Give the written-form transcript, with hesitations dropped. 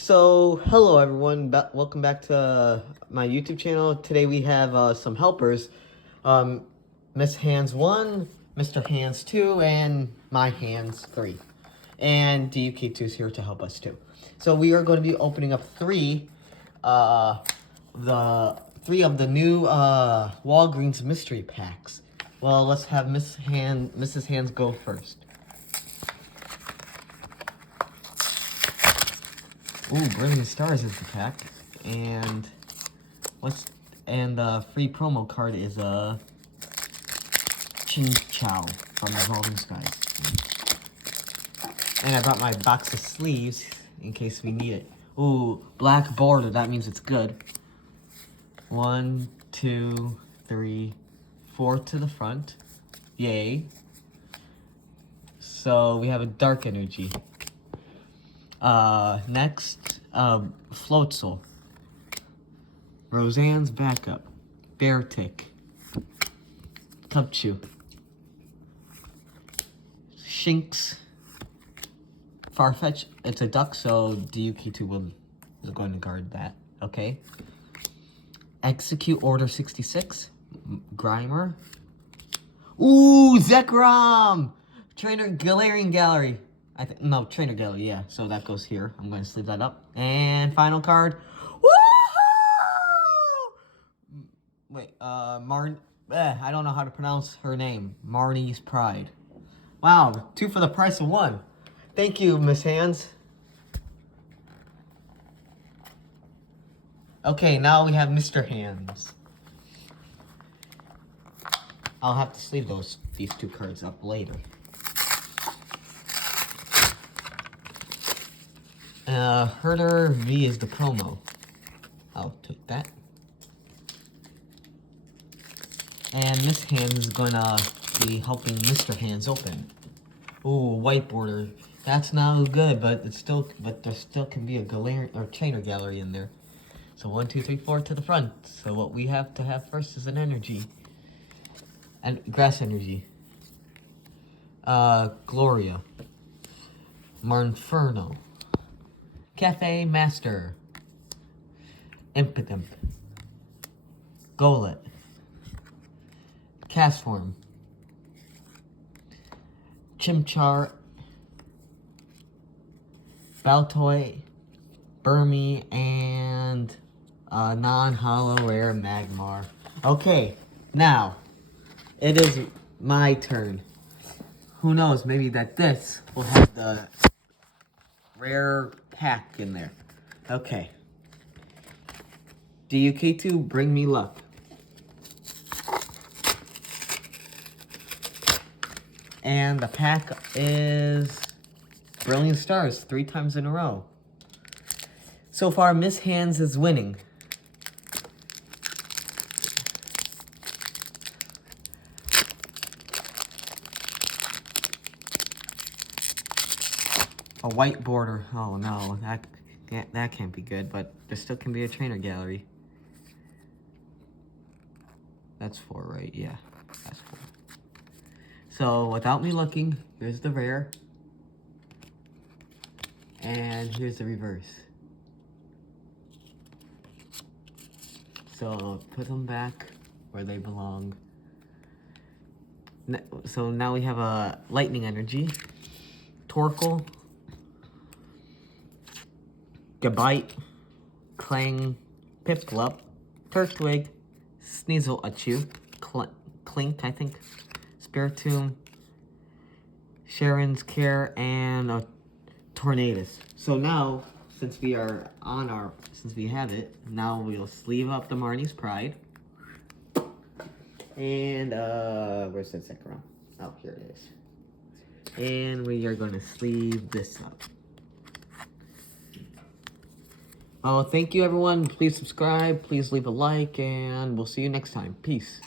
So, hello everyone, welcome back to my YouTube channel. Today we have some helpers, Miss Hands 1, Mr. Hands 2, and my Hands 3. And DU-K2 is here to help us too. So we are going to be opening up three of the new Walgreens mystery packs. Well, let's have Mrs. Hands go first. Ooh, Brilliant Stars is the pack, and the free promo card is a Ching Chow from the Golden Skies. And I brought my box of sleeves in case we need it. Ooh, black border, that means it's good. 1, 2, 3, 4 to the front. Yay. So we have a dark energy. Next, Floatzel, Roseanne's Backup, Beartick, Tubchew, Shinx, Farfetch. It's a duck, so DU-K2 is going to guard that. Okay. Execute Order 66, Grimer. Ooh, Zekrom! Trainer Galarian Gallery. No, Trainer Gallery, yeah. So that goes here. I'm going to sleeve that up. And final card. Woohoo! Wait, I don't know how to pronounce her name. Marnie's Pride. Wow, 2 for the price of 1. Thank you, Miss Hands. Okay, now we have Mr. Hands. I'll have to sleeve these 2 cards up later. Herder V is the promo. I'll take that. And Miss Hands is gonna be helping Mr. Hands open. Ooh, white border. That's not good, but there still can be a Galarian or Trainer Gallery in there. So 1, 2, 3, 4 to the front. So what we have to have first is an energy. And grass energy. Gloria. Marnferno. Cafe Master, Impidimp, Golett, Castform, Chimchar, Baltoy, Burmy, and non-hollow rare Magmar. Okay, now it is my turn. Who knows, maybe this will have the rare pack in there. Okay. DU-K2, bring me luck. And the pack is Brilliant Stars 3 times in a row. So far, Miss Hands is winning. A white border. Oh no, that can't be good, but there still can be a Trainer Gallery. That's 4, right? Yeah, that's 4. So, without me looking, here's the rare. And here's the reverse. So, put them back where they belong. So, now we have a Lightning Energy, Torkoal, Gabite, Clang, Piplup, Turtwig, Sneasel-Achu, Clink, I think, Spiritomb, Sharon's Care, and a Tornadus. So now, since we have it, now we'll sleeve up the Marnie's Pride. And, where's that second round? Oh, here it is. And we are going to sleeve this up. Oh, thank you everyone. Please subscribe, please leave a like, and we'll see you next time. Peace.